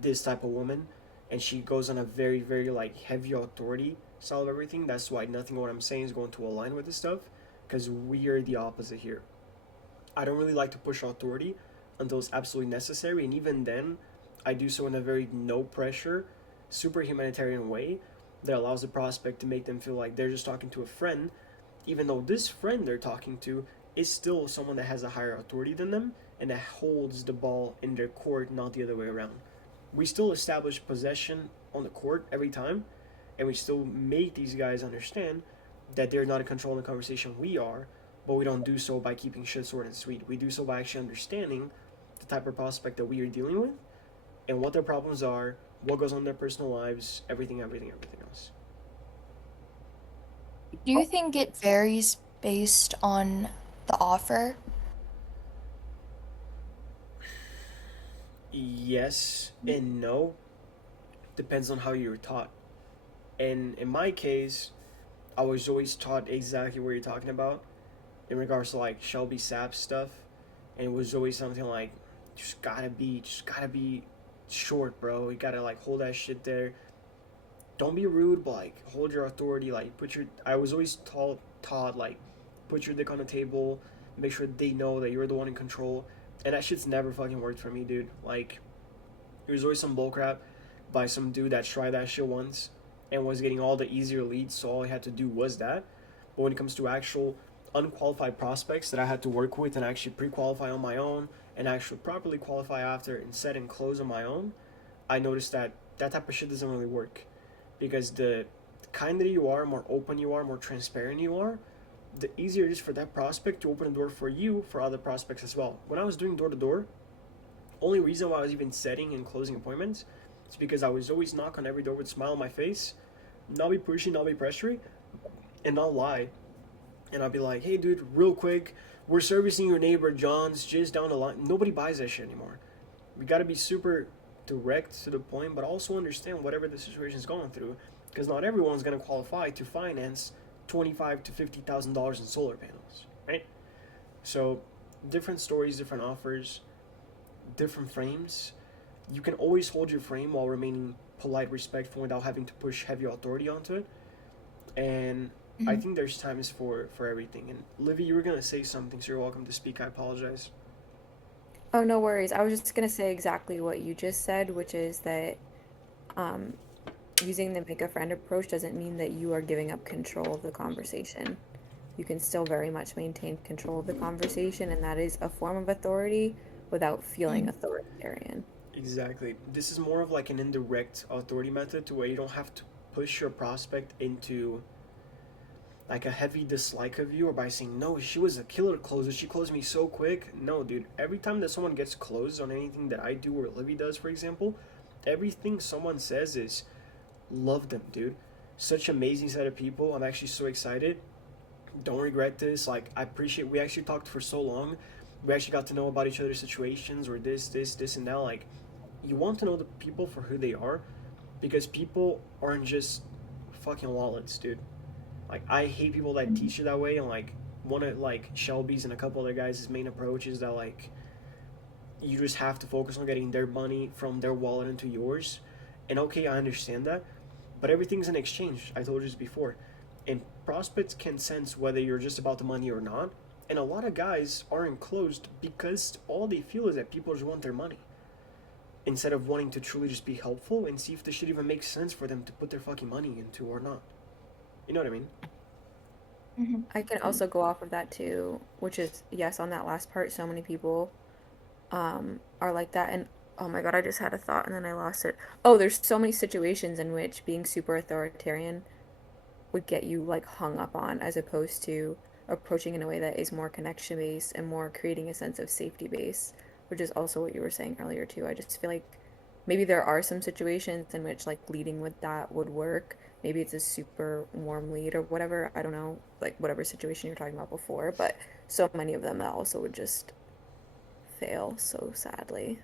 this type of woman. And she goes on a very, very like heavy authority style of everything. That's why nothing of what I'm saying is going to align with this stuff, because we are the opposite here. I don't really like to push authority until it's absolutely necessary, and even then I do so in a very no pressure, super humanitarian way that allows the prospect to make them feel like they're just talking to a friend, even though this friend they're talking to is still someone that has a higher authority than them and that holds the ball in their court, not the other way around. We still establish possession on the court every time, and we still make these guys understand that they're not in control of the conversation we are, but we don't do so by keeping shit short and sweet. We do so by actually understanding the type of prospect that we are dealing with and what their problems are, what goes on in their personal lives, everything else. do you think it varies based on the offer? Yes and no. Depends on how you were taught. And in my case, I was always taught exactly what you're talking about in regards to like Shelby Sapp stuff, and it was always something like, just gotta be short, bro. You gotta like hold that shit there. Don't be rude, but like hold your authority. Like put your. I was always taught like, put your dick on the table. Make sure they know that you're the one in control. And that shit's never fucking worked for me, dude. Like, it was always some bullcrap by some dude that tried that shit once and was getting all the easier leads, so all he had to do was that. But when it comes to actual unqualified prospects that I had to work with and actually pre-qualify on my own and actually properly qualify after and set and close on my own, I noticed that that type of shit doesn't really work, because the kinder you are, more open you are, more transparent you are, the easier it is for that prospect to open the door for you for other prospects as well. When I was doing door to door, only reason why I was even setting and closing appointments is because I was always knock on every door with a smile on my face, not be pushy, not be pressury, and not lie. And I'd be like, hey dude, real quick, we're servicing your neighbor John's just down the line. Nobody buys that shit anymore. We gotta be super direct to the point, but also understand whatever the situation is going through, because not everyone's gonna qualify to finance $25,000 to $50,000 in solar panels, right? So, different stories, different offers, different frames. You can always hold your frame while remaining polite, respectful, without having to push heavy authority onto it. And I think there's times for everything. And Livy, you were gonna say something, so you're welcome to speak. I apologize. Oh, no worries. I was just gonna say exactly what you just said, which is that um, using the make a friend approach doesn't mean that you are giving up control of the conversation. You can still very much maintain control of the conversation, and that is a form of authority without feeling authoritarian. Exactly. This is more of like an indirect authority method, to where you don't have to push your prospect into like a heavy dislike of you, or by saying, no, she was a killer closer, she closed me so quick. No, dude, every time that someone gets closed on anything that I do or Livy does, for example, everything someone says is, love them, dude. Such amazing set of people. I'm actually so excited. Don't regret this. Like, I appreciate, we actually talked for so long. We actually got to know about each other's situations, or this, and that. Like, you want to know the people for who they are, because people aren't just fucking wallets, dude. Like, I hate people that teach you that way, and like one of like Shelby's and a couple other guys' main approach is that like you just have to focus on getting their money from their wallet into yours. And okay, I understand that, but everything's an exchange. I told you this before. And prospects can sense whether you're just about the money or not. And a lot of guys aren't closed because all they feel is that people just want their money, instead of wanting to truly just be helpful and see if this shit even makes sense for them to put their fucking money into or not. You know what I mean? I can also go off of that too, which is yes, on that last part, so many people are like that. And oh my God, I just had a thought and then I lost it. Oh, there's so many situations in which being super authoritarian would get you like hung up on, as opposed to approaching in a way that is more connection based and more creating a sense of safety base, which is also what you were saying earlier too. I just feel like maybe there are some situations in which like leading with that would work. Maybe it's a super warm lead or whatever. I don't know, like whatever situation you're talking about before, but so many of them that also would just fail so sadly.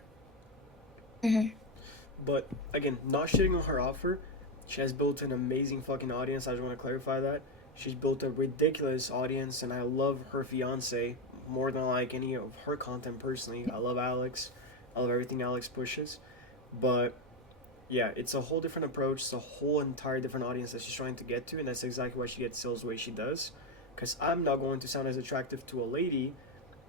But again, not shitting on her offer. She has built an amazing fucking audience. I just want to clarify that. She's built a ridiculous audience, and I love her fiance more than I like any of her content personally. I love Alex. I love everything Alex pushes. But yeah, it's a whole different approach. It's a whole entire different audience that she's trying to get to, and that's exactly why she gets sales the way she does. Because I'm not going to sound as attractive to a lady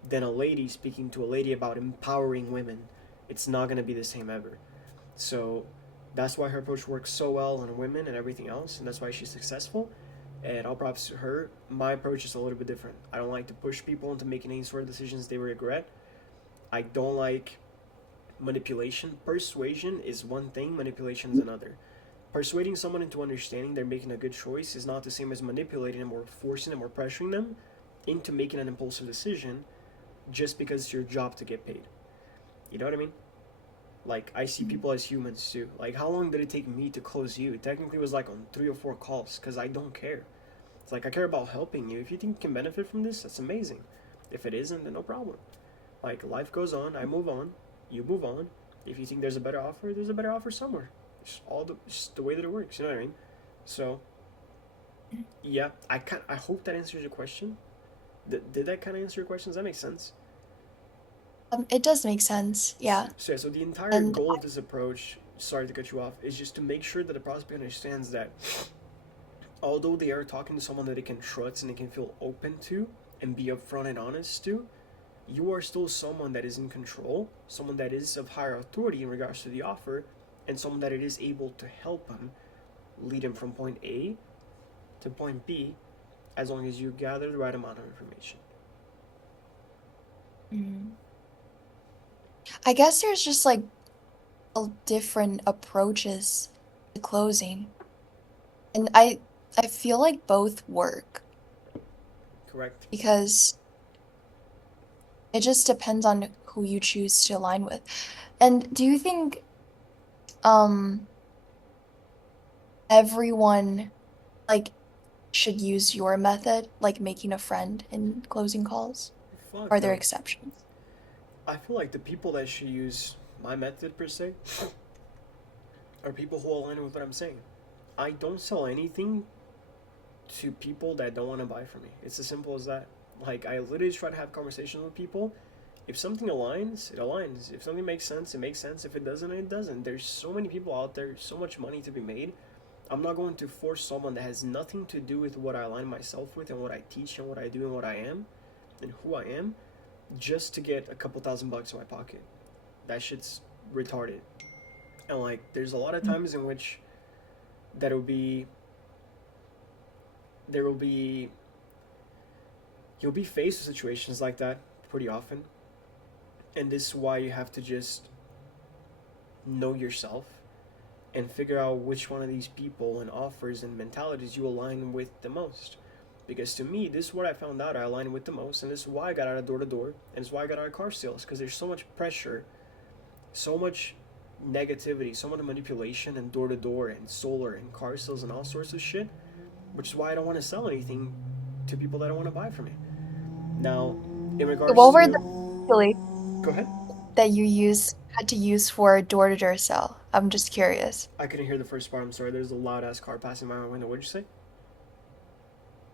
than a lady speaking to a lady about empowering women. It's not going to be the same ever. So that's why her approach works so well on women and everything else, and that's why she's successful. And all props to her. My approach is a little bit different. I don't like to push people into making any sort of decisions they regret. I don't like manipulation. Persuasion is one thing, manipulation is another. Persuading someone into understanding they're making a good choice is not the same as manipulating them or forcing them or pressuring them into making an impulsive decision just because it's your job to get paid. You know what I mean? Like, I see people as humans too. Like, how long did it take me to close you? It technically was like on 3 or 4 calls, because I don't care. It's like, I care about helping you. If you think you can benefit from this, that's amazing. If it isn't, then no problem. Like, life goes on, I move on, you move on, If you think there's a better offer somewhere. Just the way that it works. You know what I mean? So, yeah, I hope that answers your question. Did that kind of answer your question? Does that make sense? It does make sense. Yeah. So the entire And goal of this approach, sorry to cut you off, is just to make sure that the prospect understands that although they are talking to someone that they can trust and they can feel open to and be upfront and honest to, you are still someone that is in control, someone that is of higher authority in regards to the offer, and someone that it is able to help them lead them from point A to point B, as long as you gather the right amount of information. I guess there's just like different approaches to closing. And I feel like both work Correct. because it just depends on who you choose to align with. And do you think everyone like should use your method, like making a friend in closing calls? Fuck Are there no. exceptions? I feel like the people that should use my method per se are people who align with what I'm saying. I don't sell anything to people that don't want to buy from me. It's as simple as that. Like, I literally try to have conversations with people. If something aligns, it aligns. If something makes sense, it makes sense. If it doesn't, it doesn't. There's so many people out there, so much money to be made. I'm not going to force someone that has nothing to do with what I align myself with and what I teach and what I do and what I am and who I am, just to get a couple $1,000 in my pocket. That shit's retarded. And like, there's a lot of times in which there will be you'll be faced with situations like that pretty often, and this is why you have to just know yourself and figure out which one of these people and offers and mentalities you align with the most. Because to me, this is what I found out I align with the most, and this is why I got out of door-to-door, and it's why I got out of car sales, because there's so much pressure, so much negativity, so much manipulation and door-to-door and solar and car sales and all sorts of shit, which is why I don't want to sell anything to people that don't want to buy from me. Now, in regards What were to... the really Go ahead. that you had to use for door-to-door sale? I'm just curious. I couldn't hear the first part, I'm sorry. There's a loud-ass car passing by my window. What'd you say?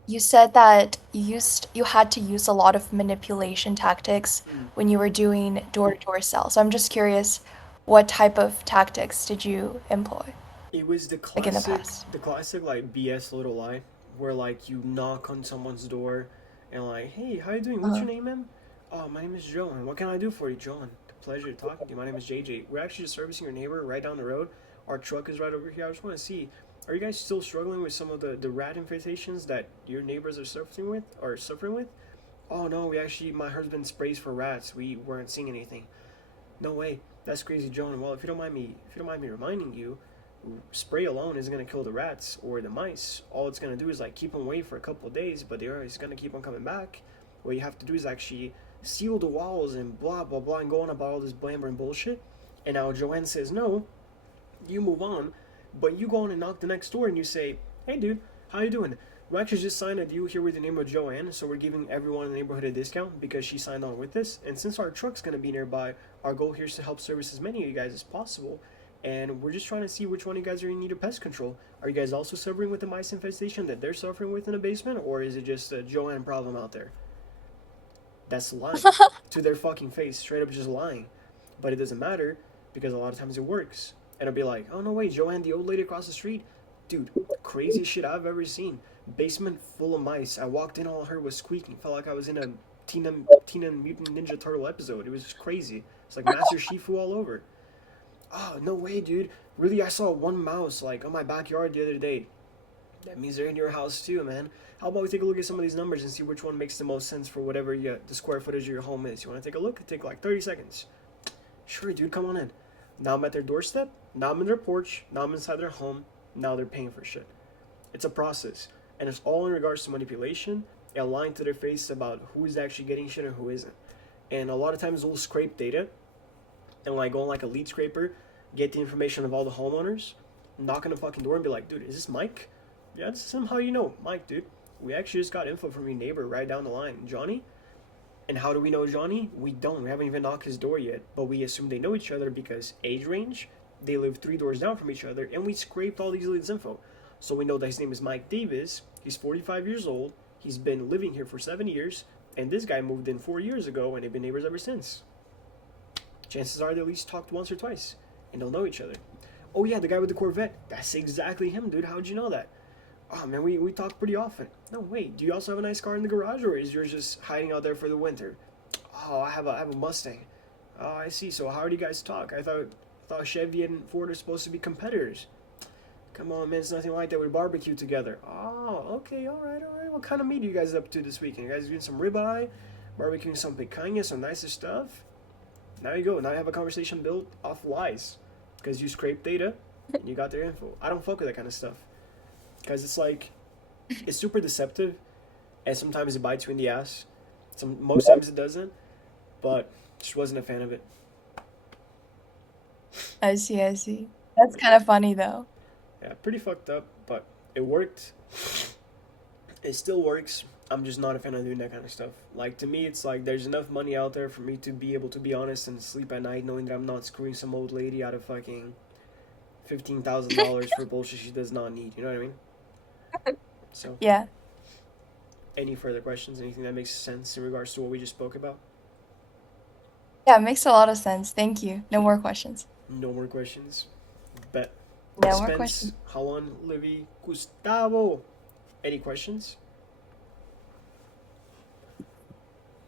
You said that you had to use a lot of manipulation tactics when you were doing door-to-door sales. So I'm just curious, what type of tactics did you employ? It was the Like in the classic, past. like BS little lie, where like you knock on someone's door and like, hey, how you doing? What's your name, ma'am? Oh, my name is Joan. What can I do for you, Joan? Pleasure talking to you. My name is JJ. We're actually just servicing your neighbor right down the road. Our truck is right over here. I just want to see, are you guys still struggling with some of the rat infestations that your neighbors are suffering with? Oh no, my husband sprays for rats. We weren't seeing anything. No way. That's crazy, Joan. Well, if you don't mind me reminding you, spray alone isn't gonna kill the rats or the mice. All it's gonna do is like keep them away for a couple of days, but they're always gonna keep on coming back. What you have to do is actually seal the walls and blah blah blah and go on about all this blamber and bullshit. And now Joanne says no, you move on, but you go on and knock the next door and you say, hey dude, how you doing? We actually just signed a deal here with the name of Joanne, so we're giving everyone in the neighborhood a discount because she signed on with this. And since our truck's gonna be nearby, our goal here is to help service as many of you guys as possible. And we're just trying to see which one of you guys are in need of pest control. Are you guys also suffering with the mice infestation that they're suffering with in the basement, or is it just a Joanne problem out there? That's lying to their fucking face, straight up just lying. But it doesn't matter because a lot of times it works. And it'll be like, oh no wait, Joanne, the old lady across the street, dude, craziest shit I've ever seen. Basement full of mice. I walked in, all I heard was squeaking. Felt like I was in a Teenage Mutant Ninja Turtle episode. It was just crazy. It's like Master Shifu all over. Oh, no way, dude. Really, I saw one mouse, like, on my backyard the other day. That means they're in your house, too, man. How about we take a look at some of these numbers and see which one makes the most sense for whatever the square footage of your home is. You want to take a look? It'll take, like, 30 seconds. Sure, dude, come on in. Now I'm at their doorstep. Now I'm in their porch. Now I'm inside their home. Now they're paying for shit. It's a process. And it's all in regards to manipulation and lying to their face about who is actually getting shit and who isn't. And a lot of times we'll scrape data and like go on like a lead scraper, get the information of all the homeowners, knock on the fucking door and be like, dude, is this Mike? Yeah, this is him. How you know? Mike, dude. We actually just got info from your neighbor right down the line. Johnny? And how do we know Johnny? We don't. We haven't even knocked his door yet. But we assume they know each other because age range, they live 3 doors down from each other, and we scraped all these leads info. So we know that his name is Mike Davis. He's 45 years old. He's been living here for 7 years, and this guy moved in 4 years ago, and they've been neighbors ever since. Chances are they at least talked once or twice, and they'll know each other. Oh yeah, the guy with the Corvette. That's exactly him, dude. How'd you know that? Oh man, we talk pretty often. No, wait, do you also have a nice car in the garage, or is yours just hiding out there for the winter? Oh, I have a Mustang. Oh, I see. So how do you guys talk? I thought Chevy and Ford are supposed to be competitors. Come on, man, it's nothing like that. We barbecue together. Oh, okay, all right. What kind of meat are you guys up to this weekend? You guys doing some ribeye, barbecuing some picanha, some nicer stuff? Now you go. Now you have a conversation built off lies, because you scrape data and you got their info. I don't fuck with that kind of stuff, because it's like, it's super deceptive, and sometimes it bites you in the ass. Most times it doesn't, but just wasn't a fan of it. I see, I see. That's kind of funny though. Yeah, pretty fucked up, but it worked. It still works. I'm just not a fan of doing that kind of stuff. Like, to me, it's like there's enough money out there for me to be able to be honest and sleep at night knowing that I'm not screwing some old lady out of fucking $15,000 for bullshit she does not need. You know what I mean? So, Yeah. any further questions? Anything that makes sense in regards to what we just spoke about? Yeah, it makes a lot of sense. Thank you. No more questions. No more questions. Bet. No more Spence, questions. Juan, Livy, Gustavo. Any questions?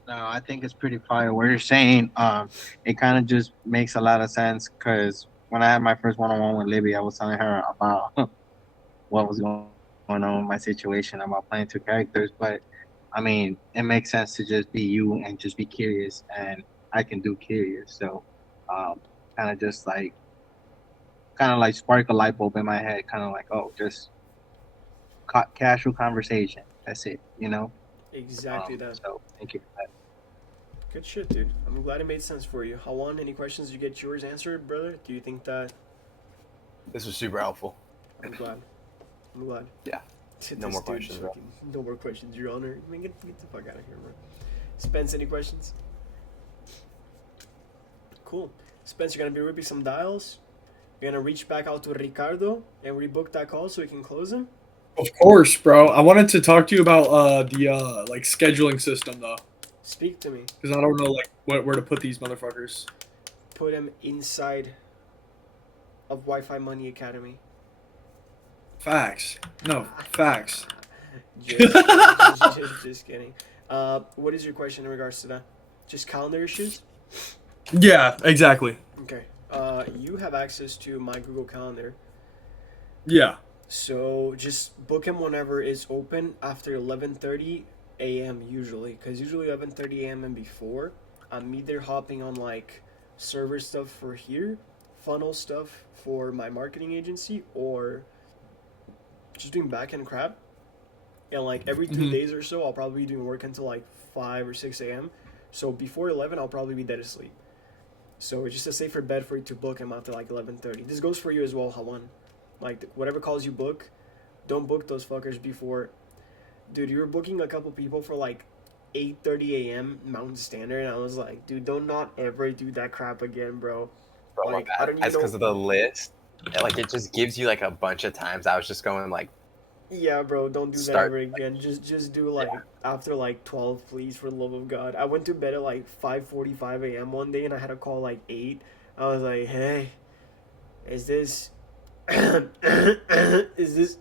No, I think it's pretty fire. What you're saying, it kind of just makes a lot of sense because when I had my first one-on-one with Libby, I was telling her about what was going on with my situation about playing 2 characters. But I mean, it makes sense to just be you and just be curious, and I can do curious. So, kind of just like, spark a light bulb in my head, kind of like, oh, just casual conversation. That's it, you know. Exactly that. So thank you for that. Good shit, dude. I'm glad it made sense for you. Hawan, any questions? Did you get yours answered, brother? Do you think that... This was super helpful. I'm glad. Yeah. No more questions, bro. No more questions, Your Honor. I mean, get the fuck out of here, bro. Spence, any questions? Cool. Spence, you're gonna be ripping some dials. You're gonna reach back out to Ricardo and rebook that call so we can close him. Of course, bro. I wanted to talk to you about the like scheduling system though, Speak to me. because I don't know like where to put these motherfuckers. Put him inside of Wi-Fi Money Academy. Facts. No, facts. Just kidding. What is your question in regards to that? Just calendar issues? Yeah, exactly. Okay. You have access to my Google Calendar. Yeah. So just book him whenever it's open after 11:30 a.m. usually, because usually 11:30 a.m. and before, I'm either hopping on like server stuff for here, funnel stuff for my marketing agency, or just doing back-end crap. And like every 3 days or so, I'll probably be doing work until like 5 or 6 a.m. So before 11, I'll probably be dead asleep. So it's just a safer bet for you to book him after like 11:30. This goes for you as well, Hawan. Like, whatever calls you book, don't book those fuckers before. Dude, you were booking a couple people for like 8:30 a.m. Mountain Standard, and I was like, dude, don't not ever do that crap again, bro. Bro, Like, my I bad. don't even That's know- because of the list. Like, it just gives you like a bunch of times. I was just going like, Yeah, bro, don't do that Start- ever again. Just do like after like 12, please, for the love of God. I went to bed at like 5:45 a.m. one day, and I had a call like 8. I was like, hey, is this is this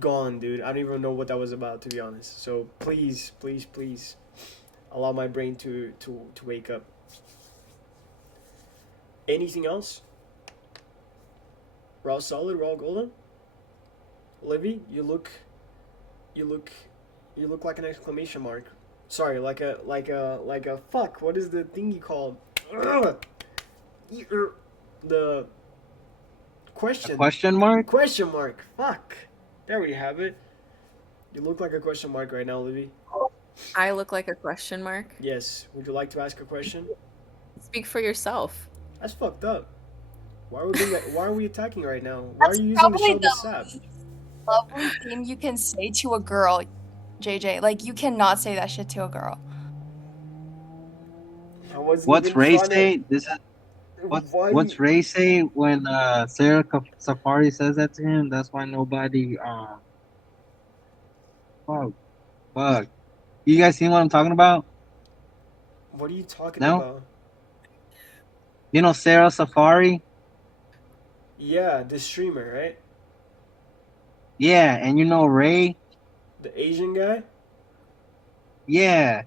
gone, dude? I don't even know what that was about, to be honest. So please, please, please, allow my brain to wake up. Anything else? We're all solid. We're all golden. Livy, you look like an exclamation mark. Sorry, like a fuck. What is the thingy called? The question. Question mark? Question mark. Fuck. There we have it. You look like a question mark right now, Livy. I look like a question mark. Yes. Would you like to ask a question? Speak for yourself. That's fucked up. Why are we attacking right now? Why That's are you using the probably show the this sap? Lovely thing you can say to a girl, JJ. Like, you cannot say that shit to a girl. I wasn't What's even Ray trying to- say? This is Why what's you- Ray say when Sarah Safari says that to him? That's why nobody fuck. You guys seen what I'm talking about? What are you talking No? about? You know Sarah Safari? Yeah, the streamer, right? Yeah, and you know Ray? The Asian guy. Yeah.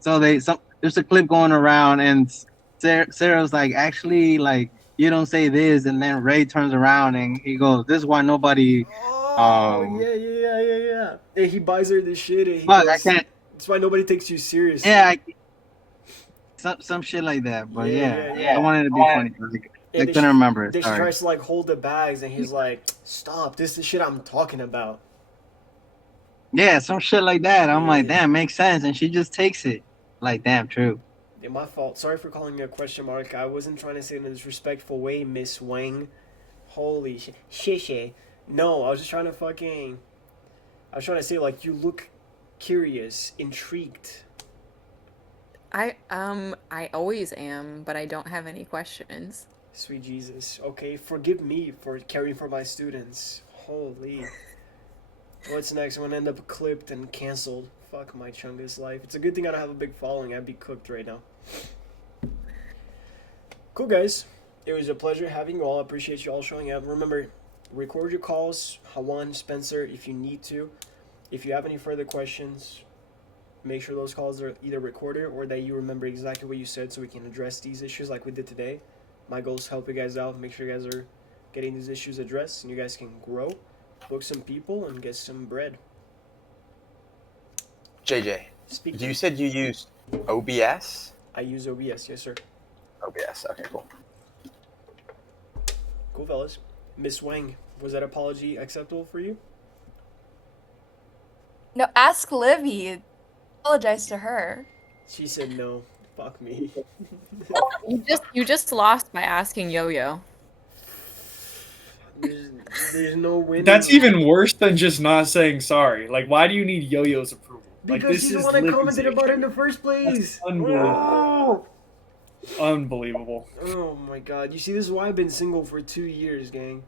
So there's a clip going around, and Sarah's like, actually, like, you don't say this, and then Ray turns around and he goes, "This is why nobody." Oh yeah. Hey, he buys her this shit. And he Fuck, I goes, can't. That's why nobody takes you seriously. Yeah, some shit like that. But Yeah. I wanted it to be funny. I And couldn't remember it. Then she Sorry. tries to like hold the bags, and he's like, "Stop! This is the shit I'm talking about." Yeah, some shit like that. I'm like, Yeah. damn, makes sense, and she just takes it. Like, damn, true. Yeah, my fault. Sorry for calling you a question mark. I wasn't trying to say it in a disrespectful way, Miss Wang. Holy shit. Shishay. No, I was just trying to fucking. I was trying to say, like, you look curious, intrigued. I always am, but I don't have any questions. Sweet Jesus. Okay, forgive me for caring for my students. Holy. What's next? I'm gonna end up clipped and canceled. Fuck my Chungus life. It's a good thing I don't have a big following. I'd be cooked right now. Cool, guys. It was a pleasure having you all. I appreciate you all showing up. Remember, record your calls. Hawan, Spencer, if you need to. If you have any further questions, make sure those calls are either recorded or that you remember exactly what you said so we can address these issues like we did today. My goal is to help you guys out, make sure you guys are getting these issues addressed and you guys can grow, book some people, and get some bread. JJ, Speak. you said you used OBS? I use OBS, yes sir. OBS, okay, cool. Cool, fellas. Miss Wang, was that apology acceptable for you? No, ask Livy. Apologize to her. She said no. Fuck me. You just lost by asking Yo-Yo. There's no winning. That's even worse than just not saying sorry. Like, why do you need Yo-Yo's approval? Like, Because this she's the is one that Livy's commented about it in issue. the first place. That's unbelievable. Oh! Unbelievable. Oh my god. You see, this is why I've been single for 2 years, gang.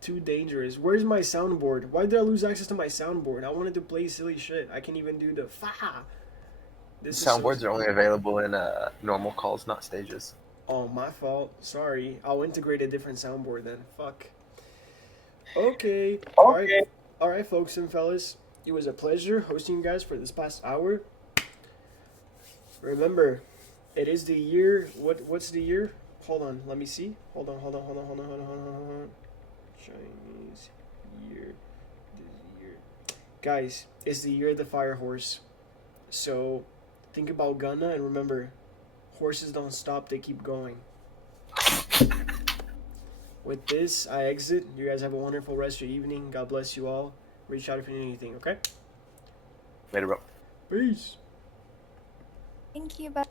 Too dangerous. Where's my soundboard? Why did I lose access to my soundboard? I wanted to play silly shit. I can't even do the fa. This is so- Soundboards are only available in normal calls, not stages. Oh, my fault. Sorry. I'll integrate a different soundboard then. Fuck. Okay. Alright, folks and fellas. It was a pleasure hosting you guys for this past hour. Remember, it is the year. What's the year? Hold on. Let me see. Hold on. Chinese year. This year. Guys, it's the year of the fire horse. So, think about Gunna and remember, horses don't stop, they keep going. With this, I exit. You guys have a wonderful rest of your evening. God bless you all. Reach out if you need anything, okay? Later, bro. Peace. Thank you, bye.